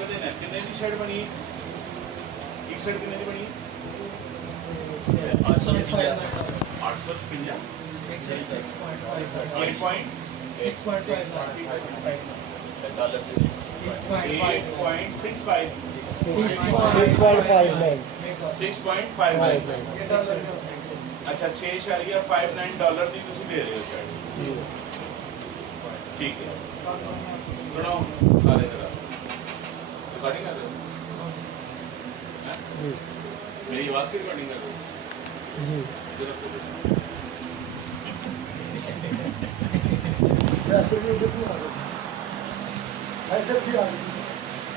का देना है। कितने की शर्ट बनी है? एक शर्ट कितने की बनी है? 856 अच्छा $6.59 ਦੀ ਤੁਸੀਂ ਦੇ ਰਹੇ ਹੋ ਸ਼ਰਟ ठीक है सुनो सारे जरा रिकॉर्डिंग कर रहे हो मेरी आवाज़ की रिकॉर्डिंग कर रहे हो जी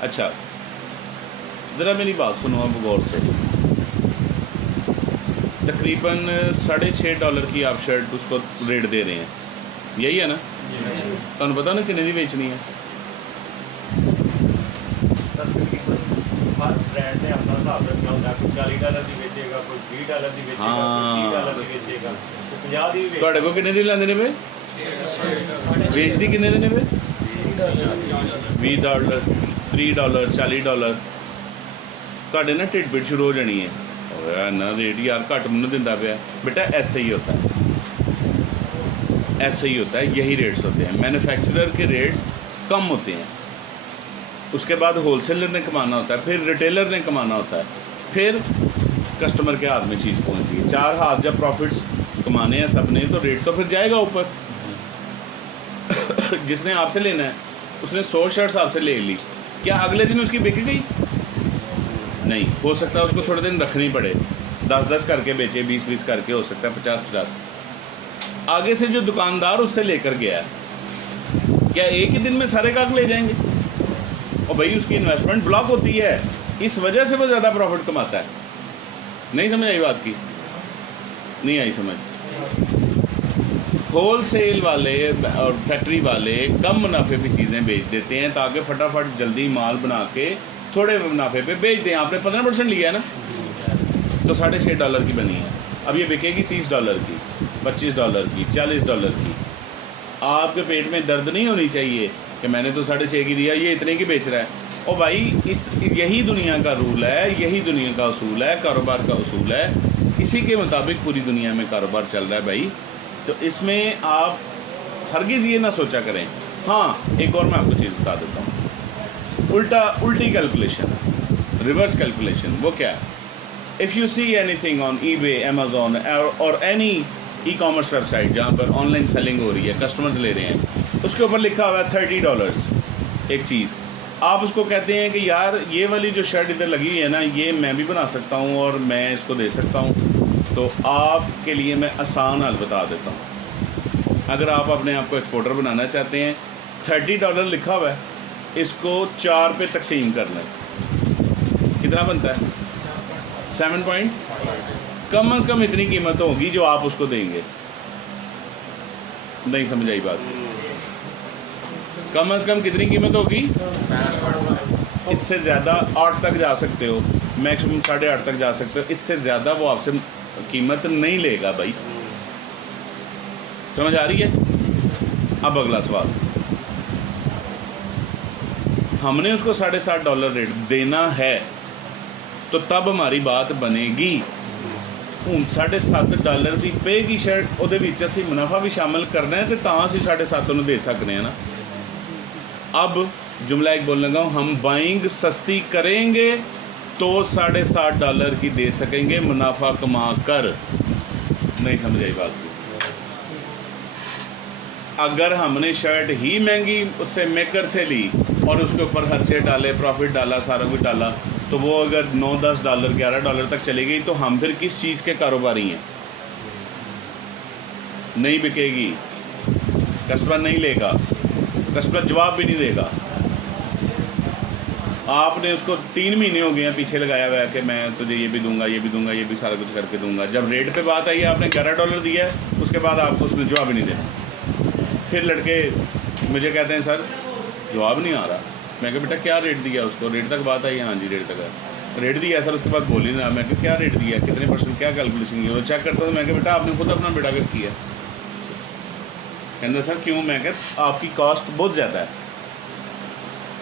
अच्छा ज़रा मेरी बात सुनो अब गौर से तकरीबन $6.5 की आप शर्ट उसको रेट दे रहे हैं यही है ना तुहानू पता ना कितने दी बेचनी है हर ब्रांड ने अपना हिसाब रखना होता है कोई $40 की बेचेगा कोई $20 की बेचेगा कोई $30 की बेचेगा कोई 50 की ਤੁਹਾਡੇ ਕੋਲ ਕਿੰਨੇ ਦੀ ਲੈਂਦੇ ਨੇ ਵੇ ਵੇਚਦੀ ਕਿੰਨੇ ਦੇ ਨੇ ਵੇ $20 $30 $40 ਤੁਹਾਡੇ ਨਾ ਢਿੱਡ ਪਿੱਟ ਸ਼ੁਰੂ ਹੋ ਜਾਣੀ ਹੈ और ना रेट यार घट मैंने दिंदा पे बेटा ऐसे ही होता है ऐसे ही होता है यही रेट्स होते हैं मैन्युफैक्चरर के रेट्स कम होते हैं उसके बाद होलसेलर ने कमाना होता है फिर रिटेलर ने कमाना होता है फिर कस्टमर के हाथ में चीज़ पहुंचती है चार हाथ जब प्रॉफिट्स कमाने हैं सब ने तो रेट तो फिर जाएगा ऊपर जिसने आपसे लेना है उसने 100 शर्ट्स आपसे ले ली क्या अगले दिन उसकी बिक गई नहीं हो सकता है उसको थोड़े दिन रखनी पड़े 10-10 करके बेचे 20-20 करके हो सकता है 50-50 आगे से जो दुकानदार उससे लेकर गया है क्या एक ही दिन में सारे काक ले जाएंगे और भाई उसकी इन्वेस्टमेंट ब्लॉक होती है इस वजह से वो ज़्यादा प्रॉफिट कमाता है नहीं समझ आई बात की नहीं आई समझ होलसेल वाले और फैक्ट्री वाले कम मुनाफे की चीज़ें बेच देते हैं ताकि फटाफट जल्दी माल बना के थोड़े मुनाफे पे बेच दें आपने 15% लिया है ना तो $6.5 की बनी है अब ये बिकेगी $30 की $25 की $40 की आपके पेट में दर्द नहीं होनी चाहिए कि मैंने तो 6.5 की दिया ये इतने की बेच रहा है ओ भाई यही दुनिया का रूल है यही दुनिया का उसूल है कारोबार का उसूल है इसी के मुताबिक पूरी दुनिया में कारोबार चल रहा है भाई तो इसमें आप हरगिज़ ये ना सोचा करें हाँ एक और मैं आपको चीज़ बता देता हूँ उल्टी कैलकुलेशन रिवर्स कैलकुलेशन वो क्या है if you see anything on eBay Amazon और एनी ई कॉमर्स वेबसाइट जहाँ पर ऑनलाइन सेलिंग हो रही है कस्टमर्स ले रहे हैं उसके ऊपर लिखा हुआ है $30 एक चीज़ आप उसको कहते हैं कि यार ये वाली जो शर्ट इधर लगी हुई है ना ये मैं भी बना सकता हूँ और मैं इसको दे सकता हूँ तो आपके लिए मैं आसान हल बता देता हूँ अगर आप अपने आप को एक्सपोर्टर बनाना चाहते हैं $30 लिखा हुआ है इसको 4 पे तकसीम करना है कितना बनता है 7 कम से कम इतनी कीमत होगी जो आप उसको देंगे नहीं समझ आई बात कम से कम कितनी कीमत होगी इससे ज़्यादा 8 तक जा सकते हो मैक्सिमम 8.5 तक जा सकते हो इससे ज़्यादा वो आपसे कीमत नहीं लेगा भाई समझ आ रही है अब अगला सवाल हमने उसको $7.5 रेट देना है तो तब हमारी बात बनेगी हूँ $7.5 की पे की शर्ट ਉਹਦੇ ਵਿੱਚ ਅਸੀਂ मुनाफा भी शामिल करना है तो ਅਸੀਂ 7.5 ਨੂੰ दे सकते हैं ना अब जुमला एक बोलने लगा हम बाइंग सस्ती करेंगे तो $7.5 की दे सकेंगे मुनाफा कमा कर नहीं समझ आई बात अगर हमने शर्ट ही महंगी उससे मेकर से ली और उसके ऊपर खर्चे डाले प्रॉफिट डाला सारा कुछ डाला तो वो अगर $9-10 $11 तक चली गई तो हम फिर किस चीज़ के कारोबारी हैं नहीं बिकेगी कस्टमर नहीं लेगा कस्टमर जवाब भी नहीं देगा आपने उसको 3 महीने हो गए हैं पीछे लगाया हुआ है कि मैं तुझे ये भी दूंगा ये भी दूंगा ये भी सारा कुछ करके दूंगा जब रेट पे बात आई है आपने $11 दिया है उसके बाद आपको उसने जवाब ही नहीं देना फिर लड़के मुझे कहते हैं सर जवाब नहीं आ रहा मैं कहा बेटा क्या रेट दिया उसको रेट तक बात आई हाँ जी रेट तक है रेट दिया सर उसके बाद बोली ना मैं कहा क्या रेट दिया कितने % क्या कैलकुलेशन की वो चेक करता हूँ मैं कहा बेटा आपने खुद अपना बेटा कर किया कहते सर क्यों मैं कहा आपकी कॉस्ट बहुत ज़्यादा है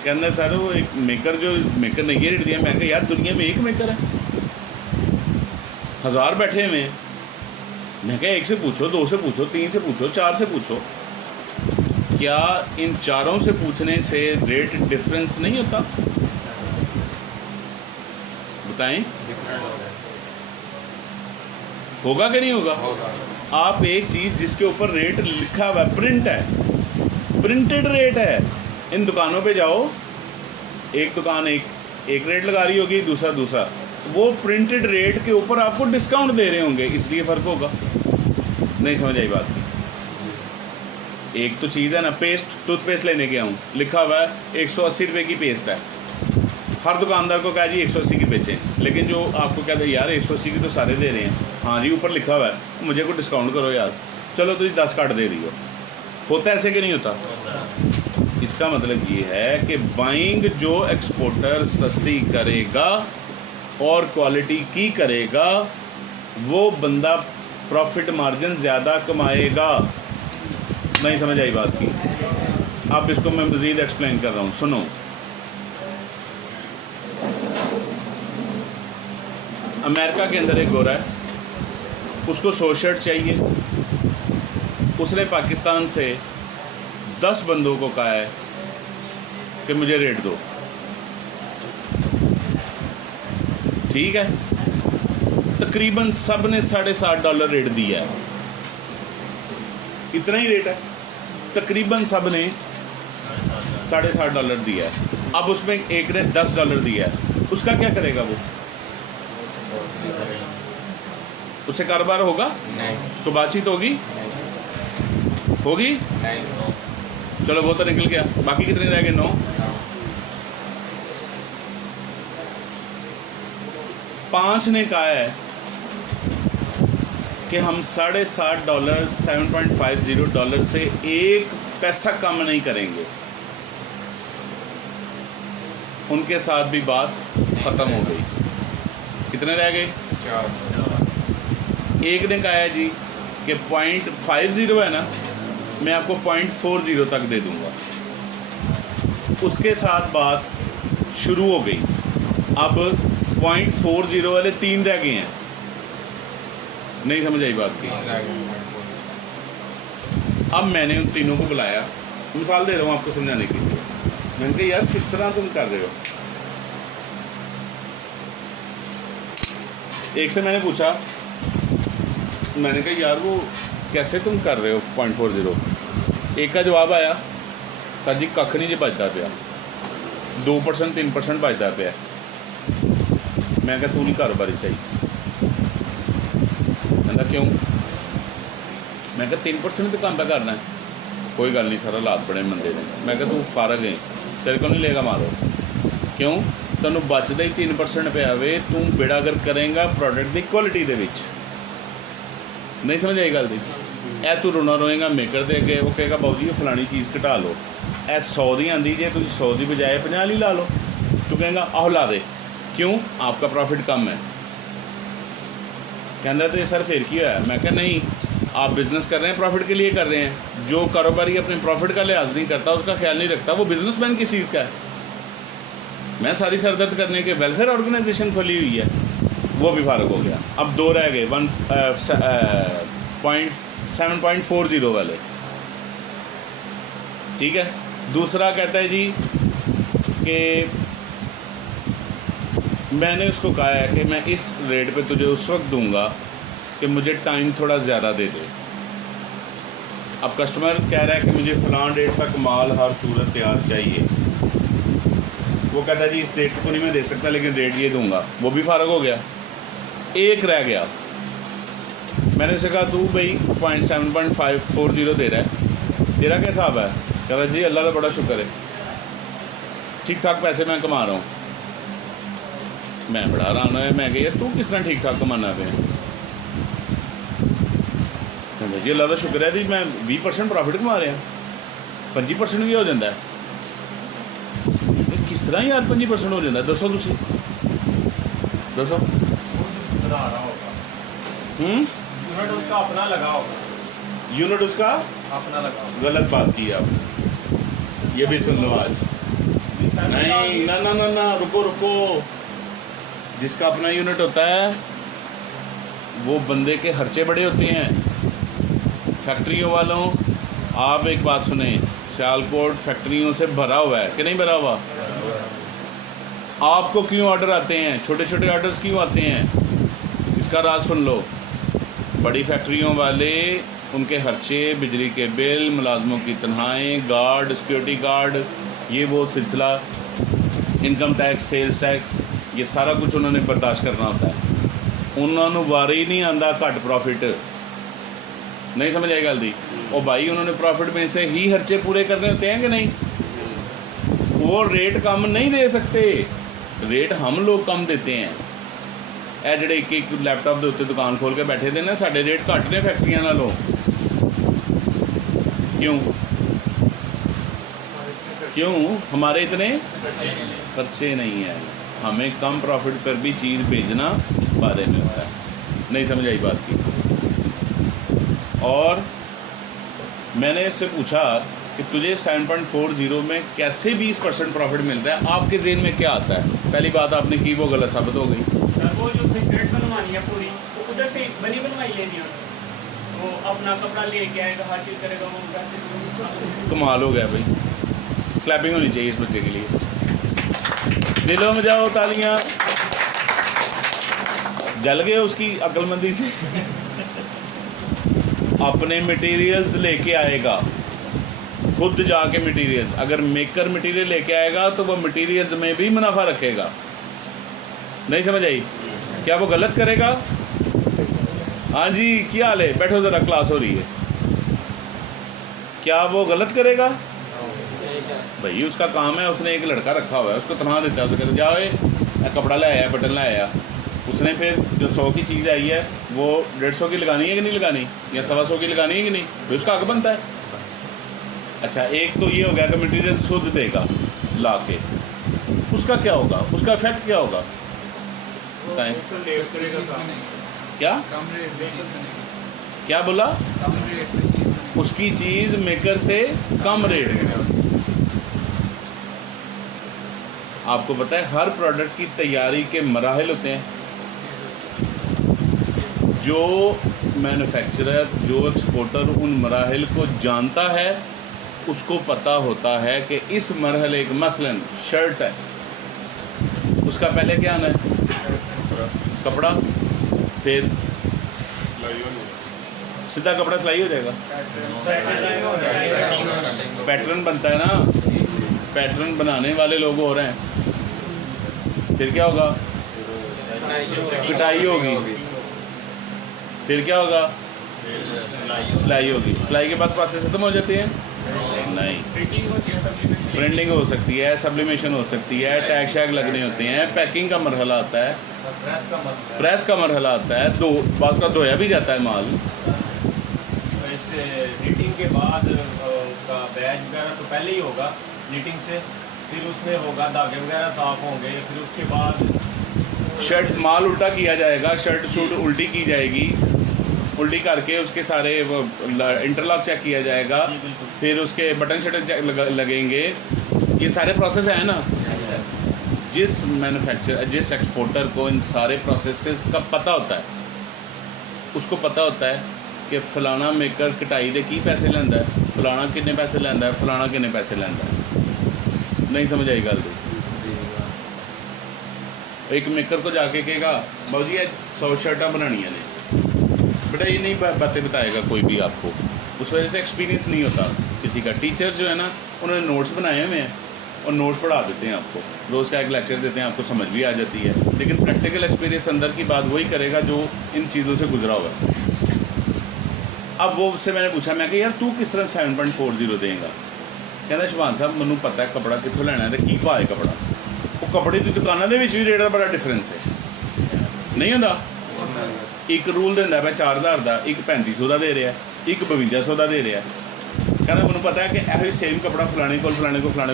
कहना सर वो एक मेकर जो मेकर ने ये रेट दिया। मैं कहा यार दुनिया में एक मेकर है, 1000 बैठे हुए हैं। मैं कहा एक से पूछो, 2 से पूछो, 3 से पूछो, 4 से पूछो, क्या इन चारों से पूछने से रेट डिफरेंस नहीं होता? बताएं, होगा कि नहीं होगा? आप एक चीज़ जिसके ऊपर रेट लिखा हुआ है, प्रिंट है, प्रिंटेड रेट है, इन दुकानों पे जाओ, एक दुकान एक रेट लगा रही होगी, दूसरा, वो प्रिंटेड रेट के ऊपर आपको डिस्काउंट दे रहे होंगे, इसलिए फ़र्क होगा। नहीं समझ आई बात? एक तो चीज़ है ना, टूथपेस्ट लेने के आऊँ, लिखा हुआ है 180 रुपये की पेस्ट है, हर दुकानदार को कहा जी 180 की बेचें, लेकिन जो आपको कहते हैं यार 180 की तो सारे दे रहे हैं, हाँ जी ऊपर लिखा हुआ है, मुझे को डिस्काउंट करो यार, चलो तो 10 काट दे दियो। होता ऐसे कि नहीं होता? इसका मतलब ये है कि बाइंग जो एक्सपोर्टर सस्ती करेगा और क्वालिटी की करेगा, वो बंदा प्रॉफिट मार्जिन ज़्यादा कमाएगा। नहीं समझ आई बात की? अब इसको मैं मज़ीद एक्सप्लेन कर रहा हूँ, सुनो। अमेरिका के अंदर एक गोरा है, उसको 100 शर्ट चाहिए, उसने पाकिस्तान से 10 बंदों को कहा है कि मुझे रेट दो, ठीक है? तकरीबन सब ने $7.5 रेट दिया है, इतना ही रेट है, तकरीबन सब ने $7.5 दिया है। अब उसमें एक ने $10 दिया है, उसका क्या करेगा वो? उससे कारोबार होगा? नहीं। तो बातचीत होगी? होगी? नहीं। चलो वो तो निकल गया, बाकी कितने रह गए? 9। 5 ने कहा है कि हम $7.5 $7.50 से एक पैसा कम नहीं करेंगे। उनके साथ भी बात ख़त्म हो गई। कितने रह गए? 4। एक ने कहा है जी कि 0.50 है ना, मैं आपको 0.40 तक दे दूंगा। उसके साथ बात शुरू हो गई। अब 0.40 वाले 3 रह गए हैं। नहीं समझ आई बात की? अब मैंने उन तीनों को बुलाया, मिसाल दे रहा हूँ आपको समझाने के लिए। मैंने कहा यार किस तरह तुम कर रहे हो? एक से मैंने पूछा, मैंने कहा यार वो कैसे तुम कर रहे हो 0.40? एक का जवाब आया, सर जी कख नहीं जी बचता पाया, 2% 3% बचता पाया। मैं कहा तू नहीं कारोबारी सही। कहता क्यों? मैं कहा 3% तो काम पे करना है। कोई गल नहीं सर, हालात बड़े मंदे ने। मैं कहा तू फारग है, तेरे को नहीं लेगा मारो। क्यों? तेन बचता ही 3% पिया वे, तू बेड़ा अगर करेंगा प्रोडक्ट की क्वालिटी दे विच। नहीं समझ आई गल दी? ए तू रोना रोएगा मेकर दे अगे, वो कहेगा बाबू जी ये फलानी चीज़ घटा लो, ए 100 दी आती जे तुम 100 की बजाय 50 ही ला लो। तू कहेगा आहो ला दे, क्यों? आपका प्रॉफिट कम है। कहता तो सर फिर क्या है? मैं कहा नहीं, आप बिज़नेस कर रहे हैं प्रॉफिट के लिए कर रहे हैं। जो कारोबारी अपने प्रॉफिट का लिहाज नहीं करता, उसका ख्याल नहीं रखता, वो बिजनेसमैन किस चीज़ का है? मैं सारी सरदर्द करने के वेलफेयर ऑर्गेनाइजेशन खोली हुई है, वो भी फारग हो गया। अब 2 रह गए, 7.40 वाले, ठीक है। दूसरा कहता है जी कि मैंने उसको कहा है कि मैं इस रेट पे तुझे उस वक्त दूंगा कि मुझे टाइम थोड़ा ज़्यादा दे दे। अब कस्टमर कह रहा है कि मुझे फ़लाँ डेट तक माल हर सूरत तैयार चाहिए। वो कहता है जी इस डेट को नहीं मैं दे सकता, लेकिन रेट ये दूंगा। वो भी फारग हो गया। एक रह गया। मैंने उसे कहा तू भाई 7.40 दे रहा है, तेरा क्या हिसाब है? कहता जी अल्लाह का बड़ा शुक्र है, ठीक ठाक पैसे मैं कमा रहा हूँ। मैं बड़ा हैरान होया। मैं कहा यार तू किस तरह ठीक ठाक कमाना पे? जी अल्लाह का शुक्र है जी मैं 20% प्रॉफिट कमा रहा, 25% भी हो जाता है। किस तरह यार 25% हो जाता है? दसो तुसी दसो। बता रहा होगा यूनिट उसका अपना लगा होगा। यूनिट उसका अपना लगा होगा। गलत बात की है आपने, ये भी सुन लो आज। नहीं ना ना ना ना, रुको रुको। जिसका अपना यूनिट होता है वो बंदे के खर्चे बड़े होते हैं। फैक्ट्रियों वालों, आप एक बात सुने, सियालकोट फैक्ट्रियों से भरा हुआ है कि नहीं भरा हुआ? आपको क्यों ऑर्डर आते हैं? छोटे छोटे ऑर्डर्स क्यों आते हैं? इसका राज सुन लो। बड़ी फैक्ट्रियों वाले, उनके खर्चे, बिजली के बिल, मुलाजमों की तनख्वाहें, गार्ड, सिक्योरिटी गार्ड, ये वो सिलसिला, इनकम टैक्स, सेल्स टैक्स, ये सारा कुछ उन्होंने बर्दाश्त करना होता है। उन्होंने वारी नहीं आंदा घट प्रॉफिट, नहीं समझ आई गल दी। और भाई उन्होंने प्रॉफिट में से ही खर्चे पूरे करने होते हैं कि नहीं? वो रेट कम नहीं दे सकते, रेट हम लोग कम देते हैं। ਇਹ ਜਿਹੜੇ ਇੱਕ लैपटॉप के उत्ते दुकान खोल के बैठे थे ना, साढ़े रेट घट ने फैक्ट्रियां नालों। क्यों क्यों? हमारे इतने खर्चे नहीं है, हमें कम प्रॉफिट पर भी चीज़ भेजना बारे में होता है। नहीं समझ आई बात की। और मैंने इससे पूछा कि तुझे 7.40 में कैसे 20% प्रॉफिट मिल रहा है, आपके जेहन में क्या आता है? पहली बात आपने की, वो गलत साबित हो गई। वो जो फिशरेट बनवानी है पूरी, वो उधर से बनी बनवाई लेनी है, वो अपना कपड़ा लेके आएगा, हर चीज़ करेगा, वो कमाल हो गया भाई। क्लैपिंग होनी चाहिए इस बच्चे के लिए। दिलों में जाओ तालियां। जल गए उसकी अक्लमंदी से। अपने मटेरियल्स लेके आएगा, खुद जाके मटेरियल्स। अगर मेकर मटेरियल लेके आएगा तो वो मटेरियल्स में भी मुनाफा रखेगा। नहीं समझ आई? क्या वो गलत करेगा? हाँ जी, क्या हाल है? बैठो ज़रा, क्लास हो रही है। क्या वो गलत करेगा? भाई उसका काम है, उसने एक लड़का रखा हुआ है, उसको तनख्वाह देता है, उसको कहते जाओ ये कपड़ा ले आया, बटन ले आया। उसने फिर जो 100 की चीज़ आई है वो 150 की लगानी है कि नहीं लगानी, या 125 की लगानी है कि नहीं, तो उसका हक बनता है। अच्छा, एक तो ये हो गया कि मटेरियल शुद्ध देगा ला के, उसका क्या होगा, उसका इफेक्ट क्या होगा बताएं? क्या क्या बोला? उसकी चीज़ मेकर से कम रेट में। आपको पता है हर प्रोडक्ट की तैयारी के मराहिल होते हैं। जो मैन्युफैक्चरर, जो एक्सपोर्टर उन मराहिल को जानता है, उसको पता होता है कि इस मरहले का मसलन शर्ट है, उसका पहले क्या आना है? कपड़ा, फिर सीधा कपड़ा सिलाई हो जाएगा, पैटर्न बनता है ना, पैटर्न बनाने वाले लोग हो रहे हैं, फिर क्या होगा? कटाई होगी, फिर क्या होगा? सिलाई होगी। सिलाई के बाद प्रोसेस खत्म हो जाती है? नहीं, प्रिंटिंग हो सकती है, सब्लिमेशन हो सकती है, टैग शैग लगने होते हैं, पैकिंग का मरहला आता है, प्रेस का मरहला आता है, दो बात का धोया भी जाता है माल। इससे नीटिंग के बाद उसका बैच वगैरह तो पहले ही होगा नीटिंग से, फिर उसमें होगा धागे वगैरह साफ होंगे, फिर उसके बाद शर्ट माल उल्टा किया जाएगा, शर्ट शूट उल्टी की जाएगी, उल्टी करके उसके सारे वो इंटरलॉक चेक किया जाएगा, फिर उसके बटन शटन चेक लगेंगे। ये सारे प्रोसेस हैं ना। जिस मैन्युफैक्चर, जिस एक्सपोर्टर को इन सारे प्रोसेस का पता होता है, उसको पता होता है कि फलाना मेकर कटाई दे की पैसे लेंदा है, फलाना कितने पैसे लेंदा है, फलाना कितने पैसे लेंदा है। नहीं समझ आई गल? एक मेकर को जाके कहेगा बाबू जी 100 शर्टा बनानिया ने, बेटा ये नहीं बातें बताएगा कोई भी आपको, उस वजह से एक्सपीरियंस नहीं होता किसी का। टीचर्स जो है ना, उन्होंने नोट्स बनाए हुए हैं और नोट्स पढ़ा देते हैं आपको, रोज़ का एक लेक्चर देते हैं, आपको समझ भी आ जाती है, लेकिन प्रैक्टिकल एक्सपीरियंस अंदर की बात वही करेगा जो इन चीज़ों से गुजरा हुआ है। अब वो उससे मैंने पूछा, मैं कि यार तू किस तरह 7.40 देगा? कहता शबान साहब मैनू पता है कपड़ा कितों लेना है तो की भाव है कपड़ा। वो कपड़े की दुकानों के भी रेट का बड़ा डिफरेंस है, नहीं होता? एक रूल देंदा मैं 4000 का, एक 3500 का दे रहा, एक 5200 का दे रहा। कहना मैंने पता है कि यह सेम कपड़ा फलाने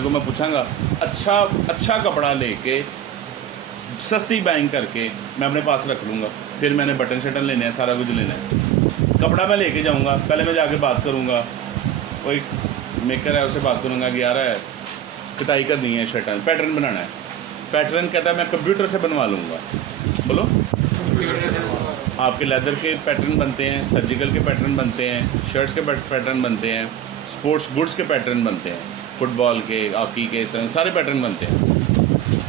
को मैं पूछाँगा, अच्छा कपड़ा लेके सस्ती बाइंग करके मैं अपने पास रख लूँगा, फिर मैंने बटन शटन लेने हैं, सारा कुछ लेना है। कपड़ा मैं लेके जाऊँगा, पहले मैं जाके बात करूँगा, कोई मेकर है उससे बात करूँगा कि यार है कटाई करनी है शर्ट, पैटर्न बनाना है। पैटर्न कहता है मैं कंप्यूटर से बनवा लूँगा। बोलो, आपके लेदर के पैटर्न बनते हैं, सर्जिकल के पैटर्न बनते हैं, शर्ट्स के पैटर्न बनते हैं, स्पोर्ट्स गुड्स के पैटर्न बनते हैं, फुटबॉल के, हॉकी के, इस तरह सारे पैटर्न बनते हैं।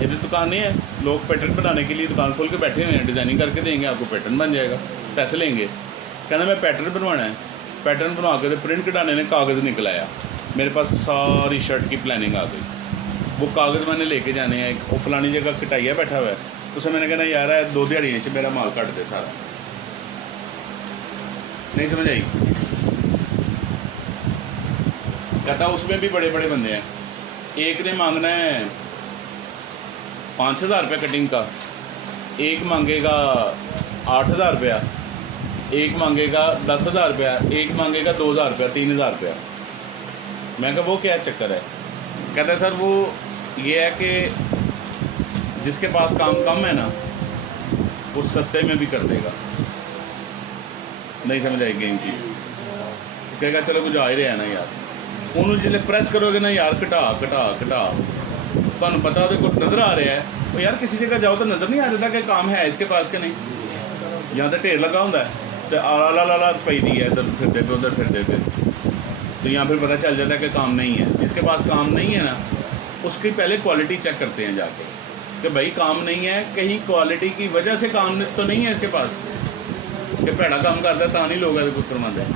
ये तो दुकानें हैं, लोग पैटर्न बनाने के लिए दुकान खोल के बैठे हुए हैं, डिज़ाइनिंग करके देंगे आपको, पैटर्न बन जाएगा, पैसे लेंगे। कहना मैं पैटर्न बनवाना है, पैटर्न बनवा के तो प्रिंट कटाने ने कागज़ निकल आया, मेरे पास सारी शर्ट की प्लानिंग आ गई। वो कागज़ मैंने लेके जाने हैं, वो फलानी जगह कटाइया बैठा हुआ है, उसे मैंने कहना यार है 2 दिहाड़ियों से मेरा माल कट दे सारा। नहीं समझ आई? कहता उसमें भी बड़े बड़े बंदे हैं, एक ने मांगना है 5,000 रुपये कटिंग का, एक मांगेगा 8,000 रुपया, एक मांगेगा 10,000 रुपया, एक मांगेगा 2,000 रुपया, 3,000 रुपया। मैं कहा वो क्या चक्कर है? कहता है सर वो ये है कि जिसके पास काम कम है ना वो सस्ते में भी कर देगा। नहीं समझ आई गेम की? कहेगा चलो कुछ आ ही रहा है ना यार, उन्होंने जिसले प्रेस करोगे ना यार घटा घटा घटा, तुम पता तो कुछ नज़र आ रहा है, तो यार किसी जगह जाओ तो नज़र नहीं आ जाता कि काम है इसके पास कि नहीं। यहाँ तो ढेर लगा होंगे तो आला पई दी है, इधर फिरते पे उधर फिरते पे, तो यहाँ फिर पता चल जाता है कि काम नहीं है। जिसके पास काम नहीं है ना उसकी पहले क्वालिटी चेक करते हैं जाके कि भाई काम नहीं है, कहीं क्वालिटी की वजह से काम तो नहीं है इसके पास, कि भैड़ा काम करता है तो नहीं लोग ऐसे कुछ करवाते हैं।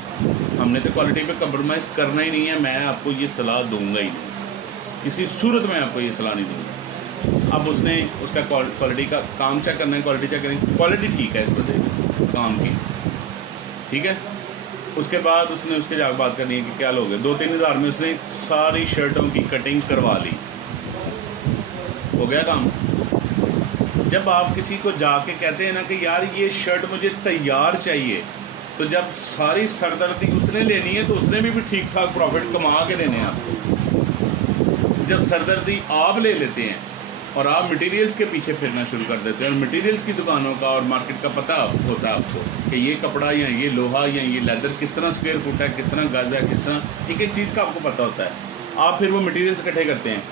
हमने तो क्वालिटी पे कंप्रोमाइज़ करना ही नहीं है। मैं आपको ये सलाह दूंगा ही नहीं, किसी सूरत में आपको ये सलाह नहीं दूंगा। अब उसने उसका क्वालिटी का काम चेक करना है, क्वालिटी चेक करेंगे, क्वालिटी ठीक है इस बंदे की काम की, ठीक है। उसके बाद उसने उसके जाकर बात करनी है कि क्या लोगे। 2-3 हज़ार में उसने सारी शर्टों की कटिंग करवा ली, हो गया काम। जब आप किसी को जाके कहते हैं ना कि यार ये शर्ट मुझे तैयार चाहिए, तो जब सारी सरदर्दी उसने लेनी है तो उसने भी ठीक ठाक प्रॉफिट कमा के देने हैं आपको। जब सरदर्दी आप ले लेते हैं और आप मटेरियल्स के पीछे फिरना शुरू कर देते हैं, और मटेरियल्स की दुकानों का और मार्केट का पता होता है आपको कि ये कपड़ा या ये लोहा या ये लेदर किस तरह स्क्वायर फुट है, किस तरह गज है, किस तरह एक एक चीज़ का आपको पता होता है। आप फिर वो मटेरियल्स इकट्ठे करते हैं।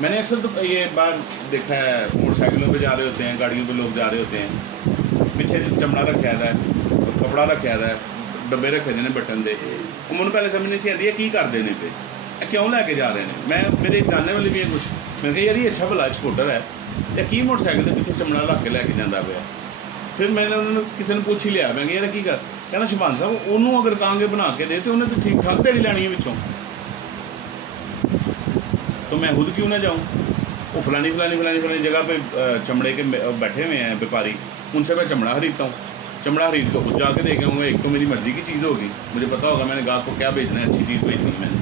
मैंने अक्सर तो ये बात देखा है, मोटरसाइकिलों पे जा रहे होते हैं, गाड़ियों पे लोग जा रहे होते हैं, पीछे चमड़ा रखा है और कपड़ा रखा है, डब्बे रखे ने बटन दे, उन्होंने पहले समझ नहीं सी आती है की कर देने पे क्यों लैके जा रहे हैं। मैं मेरे जानने वाले भी है कुछ, मैं कहा यार ये अच्छा भला एक्सपोर्टर है या की मोटरसाइकिल के पीछे चमड़ा रख के लैके जाता पाया। फिर मैंने उन्होंने किसी ने पूछ ही लिया, मैं यार की कर, कहना शबान साहब उन्होंने अगर कहांगे बना के दे तो उन्हें तो ठीक ठाक दिहाड़ी लैनी है पिछों, तो मैं खुद क्यों ना जाऊँ। वो फलानी जगह पे चमड़े के बैठे हुए हैं व्यापारी, उनसे मैं चमड़ा खरीदता हूँ। चमड़ा खरीद को खुद जाके देखे होंगे, एक तो मेरी मर्ज़ी की चीज़ होगी, मुझे पता होगा मैंने गाहक को क्या बेचना है, अच्छी चीज़ बेचनी है मैंने,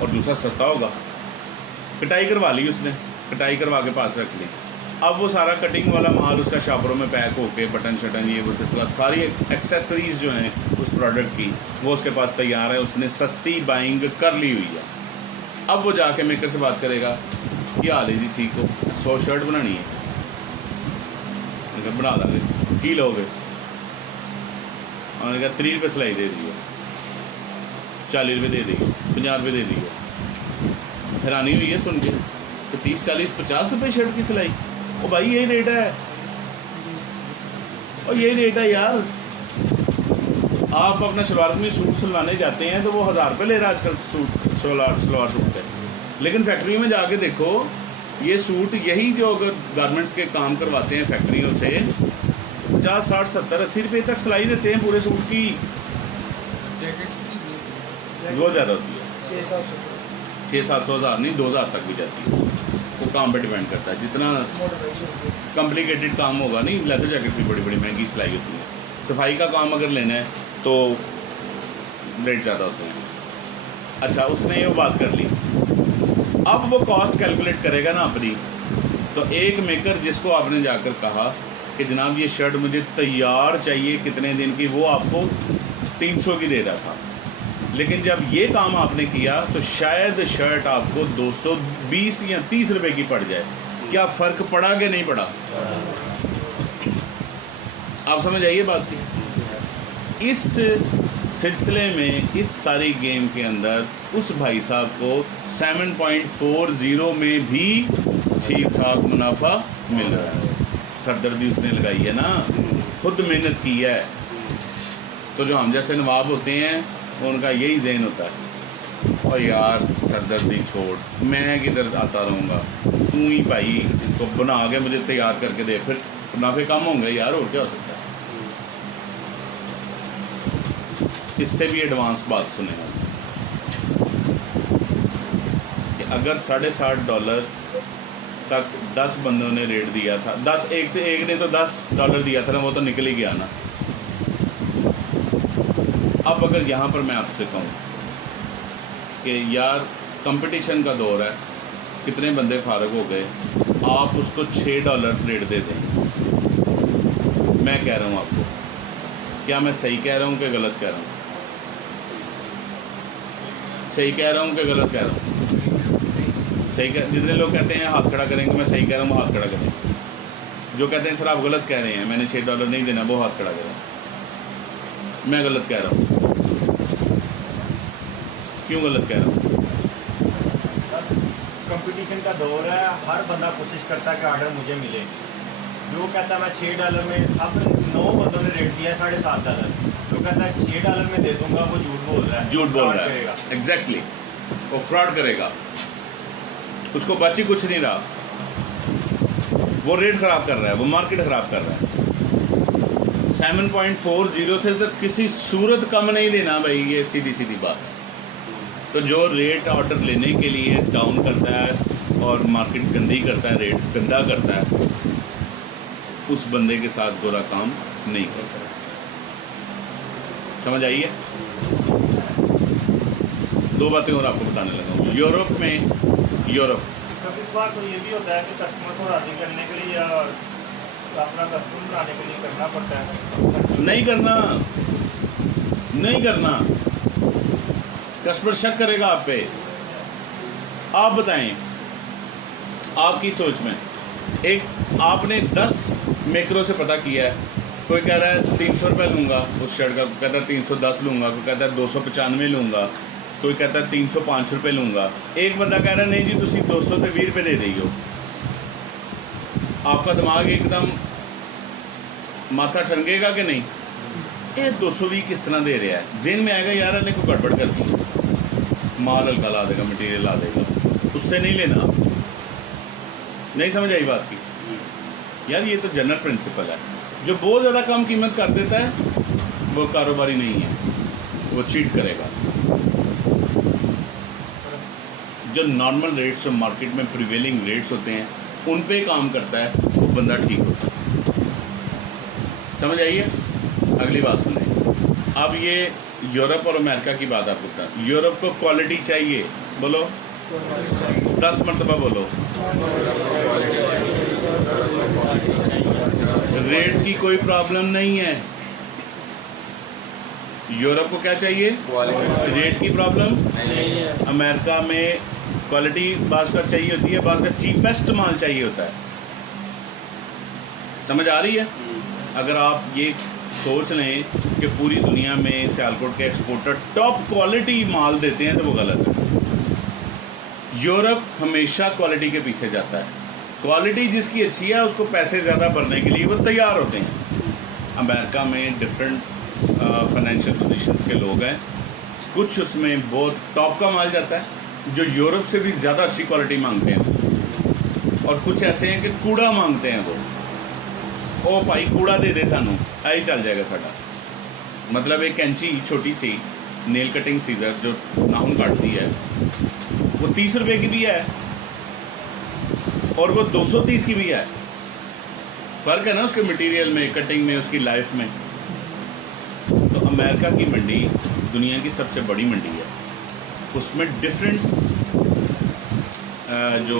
और दूसरा सस्ता होगा। कटाई करवा ली उसने, कटाई करवा के पास रख ली। अब वो सारा कटिंग वाला माल उसका शॉपरों में पैक होके बटन शटन ये वो सिलसिला सारी एक्सेसरीज़ जो हैं उस प्रोडक्ट की वो उसके पास तैयार है, उसने सस्ती बाइंग कर ली हुई है। अब वो जाके मेकर से बात करेगा कि हाल है जी ठीक हो, 100 शर्ट बनानी है, बना देंगे, की लोगे? उन्होंने कहा 30 रुपये सिलाई दे दी है, 40 रुपये दे दी, 50 रुपये दे दी है। हैरानी हुई है सुन के कि 30, 40, 50 रुपये शर्ट की सिलाई। ओ भाई यही रेट है, और यही रेट है यार। आप अपना शलवार में सूट सिलवाने जाते हैं तो वो 1000 रुपये ले रहा है आजकल सूट, सलवार सूट है, लेकिन फैक्ट्री में जाके देखो ये सूट यही जो अगर गारमेंट्स के काम करवाते हैं फैक्ट्रियों से 50, 60, 70, 80 रुपये तक सिलाई देते हैं पूरे सूट की। बहुत ज़्यादा होती है, 600-700 हज़ार नहीं 2000 तक भी जाती है। वो काम पे डिपेंड करता है, जितना कॉम्प्लिकेटेड काम होगा नहीं, लेदर जैकेट की बड़ी बड़ी महंगी सिलाई होती है। सफाई का काम अगर लेना है तो रेट ज़्यादा होते हैं। अच्छा उसने ये बात कर ली, अब वो कॉस्ट कैलकुलेट करेगा ना अपनी, तो एक मेकर जिसको आपने जाकर कहा कि जनाब ये शर्ट मुझे तैयार चाहिए कितने दिन की, वो आपको 300 की दे रहा था, लेकिन जब ये काम आपने किया तो शायद शर्ट आपको 220 या 30 रुपये की पड़ जाए। क्या फ़र्क पड़ा कि नहीं पड़ा? आप समझ आइए बात की। इस सिलसिले में इस सारी गेम के अंदर उस भाई साहब को 7.40 में भी ठीक ठाक मुनाफा मिल रहा है। सरदर्दी उसने लगाई है ना, खुद मेहनत की है। तो जो हम जैसे नवाब होते हैं उनका यही ज़हन होता है, और यार सरदर्दी छोड़, मैं किधर आता रहूँगा, तू ही भाई इसको बना के मुझे तैयार करके दे, फिर मुनाफे कम होंगे यार, और क्या हो सकता है। इससे भी एडवांस बात सुनेगा कि अगर $60.5 तक 10 बंदों ने रेट दिया था, 10 एक ने तो $10 दिया था ना, वो तो निकल ही गया ना। अब अगर यहाँ पर मैं आपसे कहूँ कि यार कंपटीशन का दौर है, कितने बंदे फारग हो गए, आप उसको $6 रेट दे दें, मैं कह रहा हूँ आपको, क्या मैं सही कह रहा हूँ कि गलत कह रहा हूँ? सही कह रहा हूँ कि गलत कह रहा हूँ? सही कह, जितने लोग कहते हैं हाथ खड़ा करेंगे, मैं सही कह रहा हूँ, हाथ खड़ा करें। जो कहते हैं सर आप गलत कह रहे हैं, मैंने $6 नहीं देना, वो हाथ खड़ा करें। मैं गलत कह रहा हूँ, क्यों गलत कह रहा हूँ? कंपटीशन का दौर है, हर बंदा कोशिश करता है कि ऑर्डर मुझे मिले। जो कहता है मैं $6 में, सब 9 बंदों ने रेट दिया है $7.5, जो कहता है $6 में दे दूंगा, वो झूठ बोल रहा है, झूठ बोल रहा करेगा। है, एग्जैक्टली, वो फ्रॉड करेगा, उसको बची कुछ नहीं रहा, वो रेट ख़राब कर रहा है, वो मार्केट ख़राब कर रहा है। 7.40 से तो किसी सूरत कम नहीं देना भाई, ये सीधी सीधी बात है। तो जो रेट ऑर्डर लेने के लिए डाउन करता है और मार्केट गंदी करता है, रेट गंदा करता है, उस बंदे के साथ बुरा काम नहीं करता। समझ आई है? 2 बातें और आपको बताने लगा हूँ। यूरोप में, कभी बार तो ये भी होता है कि कस्टमर को राज़ी करने के लिए या अपना कस्टमर बनाने के लिए करना पड़ता है। नहीं करना, कस्टमर शक करेगा आप पे। आप बताएं, आपकी सोच में एक आपने 10 मेकरों से पता किया है, कोई कह रहा है 300 रुपये लूँगा उस शर्ट का, कोई कहता है 310 लूँगा, कोई कहता है 295 लूँगा, कोई कहता है 305 रुपये लूँगा। एक बंदा कह रहा है नहीं जी तुसी 220 रुपये दे दियो। आपका दिमाग एकदम माथा ठनकेगा कि नहीं, ये 220 किस तरह दे रहा है? जेन में आएगा यार इन्हें कोई गड़बड़ कर दी, माल हल्का ला देगा, मटेरियल ला देगा, उससे नहीं लेना। नहीं समझ आई बात की? यार ये तो जनरल प्रिंसिपल है। जो बहुत ज़्यादा कम कीमत कर देता है वो कारोबारी नहीं है, वो चीट करेगा। जो नॉर्मल रेट्स जो मार्केट में प्रिवेलिंग रेट्स होते हैं उन पे काम करता है, वो बंदा ठीक होता है। समझ आइए? अगली बात सुने। अब ये यूरोप और अमेरिका की बात आपको बता। यूरोप को क्वालिटी चाहिए, बोलो 10 मरतबा बोलो। रेट की कोई प्रॉब्लम नहीं है। यूरोप को क्या चाहिए? रेट की प्रॉब्लम नहीं है। अमेरिका में क्वालिटी बास का चाहिए होती है, बास का चीपेस्ट माल चाहिए होता है। समझ आ रही है? अगर आप ये सोच लें कि पूरी दुनिया में सियालकोट के एक्सपोर्टर टॉप क्वालिटी माल देते हैं तो वो गलत है। यूरोप हमेशा क्वालिटी के पीछे जाता है। क्वालिटी जिसकी अच्छी है उसको पैसे ज़्यादा भरने के लिए वो तैयार होते हैं। अमेरिका में डिफरेंट फाइनेंशियल पोजीशंस के लोग हैं, कुछ उसमें बहुत टॉप का माल जाता है जो यूरोप से भी ज़्यादा अच्छी क्वालिटी मांगते हैं, और कुछ ऐसे हैं कि कूड़ा मांगते हैं। वो ओ भाई कूड़ा दे दे सानू, आई चल जाएगा साड़ा। मतलब एक कैंची छोटी सी नेल कटिंग सीजर जो नाखून काटती है वो 30 रुपये की भी है और वो 230 की भी है। फ़र्क है ना उसके मटेरियल में, कटिंग में, उसकी लाइफ में। तो अमेरिका की मंडी दुनिया की सबसे बड़ी मंडी है, उसमें डिफरेंट जो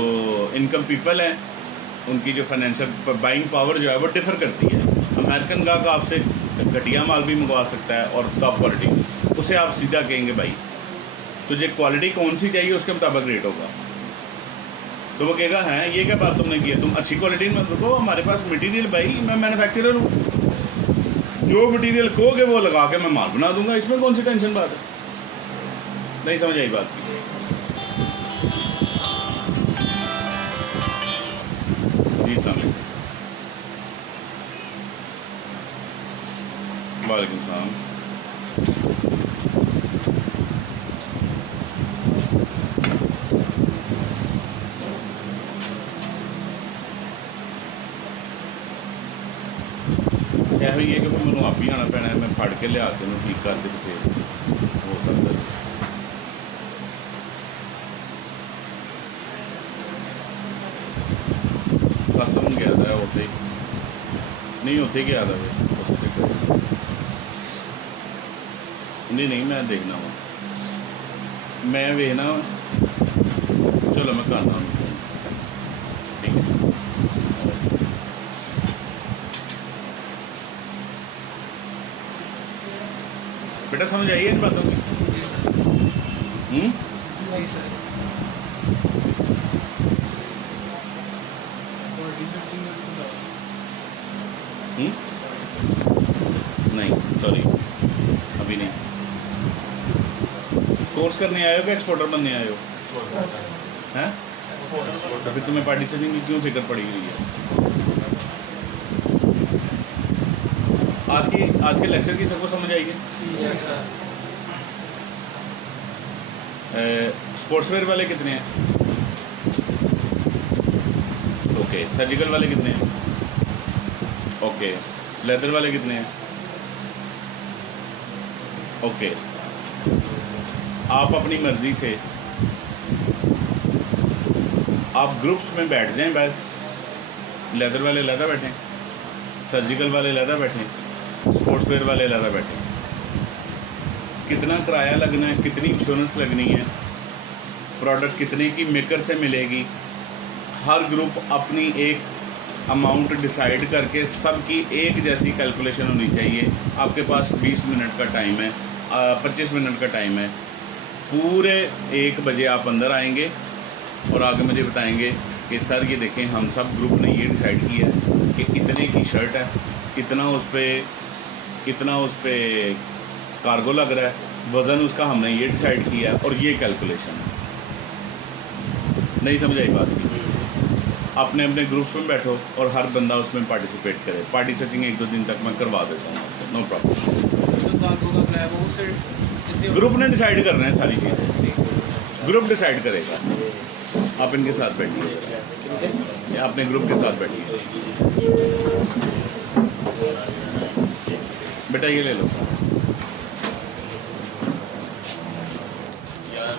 इनकम पीपल हैं उनकी जो फाइनेंशियल बाइंग पावर जो है वो डिफ़र करती है। अमेरिकन गाहक आपसे घटिया माल भी मंगवा सकता है और टॉप क्वालिटी, उसे आप सीधा कहेंगे भाई तुझे क्वालिटी कौन सी चाहिए उसके मुताबिक रेट होगा। तो वो कहेगा हैं ये क्या बात तुमने की है, तुम अच्छी क्वालिटी में रुको, हमारे पास मटेरियल भाई मैं मैन्युफैक्चरर हूँ, जो मटेरियल कहोगे वो लगा के मैं माल बना दूंगा, इसमें कौन सी टेंशन बात है? नहीं समझ आई बात की? जी सलाम वालेकुम सलाम। ਇਹੋ ਹੀ ਹੈ ਕਿ ਮੈਨੂੰ ਆਪ ਹੀ ਆਉਣਾ ਪੈਣਾ, ਮੈਂ ਫੜ ਕੇ ਲਿਆ ਕੇ ਉਹਨੂੰ ਠੀਕ ਕਰਕੇ ਤੇ ਫਿਰ ਹੋ ਸਕਦਾ ਸੀ। ਕਸਮ ਗਿਆ ਦਾ ਉੱਥੇ ਹੀ। ਨਹੀਂ ਉੱਥੇ ਗਿਆ ਦਾ ਵੇ ਉੱਥੇ ਤੱਕ। नहीं मैं देखना वा, मैं वेखना चलो मैं करना ठीक है। बेटा समझ आई है इन बातों की? नहीं सर, नहीं सॉरी अभी नहीं। कोर्स करने आए हो कि एक्सपोर्टर बनने आए हो? हैं? तो फिर तुम्हें पार्टी सेटिंग की क्यों फिक्र पड़ी हुई है? आज के लेक्चर की सबको समझ आएगी? स्पोर्ट्स वेयर वाले कितने हैं? ओके। सर्जिकल वाले कितने हैं? ओके। लेदर वाले कितने हैं? ओके। आप अपनी मर्ज़ी से आप ग्रुप्स में बैठ जाएं बाहर, लेदर वाले लहदा बैठें, सर्जिकल वाले लहदा बैठें, स्पोर्ट्स वेयर वाले लहदा बैठें। कितना किराया लगना है, कितनी इंश्योरेंस लगनी है, प्रोडक्ट कितने की मेकर से मिलेगी, हर ग्रुप अपनी एक अमाउंट डिसाइड करके सबकी एक जैसी कैलकुलेशन होनी चाहिए। आपके पास 20 मिनट का टाइम है, 25 मिनट का टाइम है। पूरे 1 बजे आप अंदर आएंगे और आगे मुझे बताएंगे कि सर ये देखें हम सब ग्रुप ने ये डिसाइड किया है कि इतने की शर्ट है, इतना उस पर कार्गो लग रहा है, वज़न उसका हमने ये डिसाइड किया है और ये कैलकुलेशन है। नहीं समझ आई बात की? अपने अपने ग्रुप्स में बैठो और हर बंदा उसमें पार्टिसिपेट करे। पार्टी सेटिंग 1-2 दिन तक मैं करवा देता हूँ आपको, नो प्रॉब्लम। ग्रुप ने डिसाइड करना है सारी चीज़ें, ग्रुप डिसाइड करेगा। आप इनके साथ बैठिए, अपने ग्रुप के साथ बैठिए। बेटा ये ले लो। यार